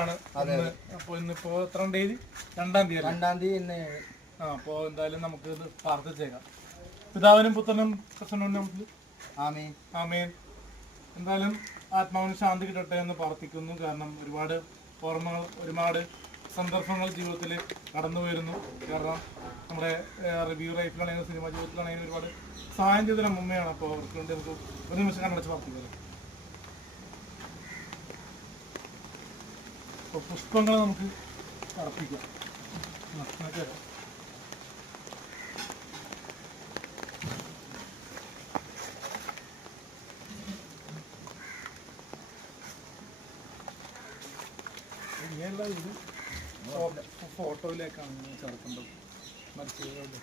ആണ്. അപ്പൊ ഇന്നിപ്പോ എത്രാം തീയതി? 2-ാം തീയതി. 2-ാം തീയതി ഇന്ന്. അപ്പൊ എന്തായാലും നമുക്ക് ഇത് പ്രാർത്ഥിച്ചേക്കാം. പിതാവിനും പുത്രനും നമുക്ക് ആമേൻ ആമേൻ. എന്തായാലും ആത്മാവിന് ശാന്തി കിട്ടട്ടെ എന്ന് പ്രാർത്ഥിക്കുന്നു. കാരണം ഒരുപാട് ഓർമ്മകൾ, ഒരുപാട് സന്ദർഭങ്ങൾ ജീവിതത്തിൽ കടന്നു വരുന്നു. കാരണം നമ്മുടെ റിവ്യൂ ലൈഫിലാണെങ്കിലും സിനിമ ജീവിതത്തിലാണെങ്കിലും ഒരുപാട് സഹായം ചെയ്തൊരു അമ്മയാണ്. അപ്പോൾ അവർക്ക് വേണ്ടി നമുക്ക് ഒരു നിമിഷം കണ്ണടച്ച് പ്രാർത്ഥിക്കുന്നത്. അപ്പോൾ പുഷ്പങ്ങൾ നമുക്ക് അർപ്പിക്കാം. ഇങ്ങനെയുള്ള ഇത് ഫോട്ടോയിലേക്കാണ് ചേർക്കേണ്ടത്. മരിച്ചത്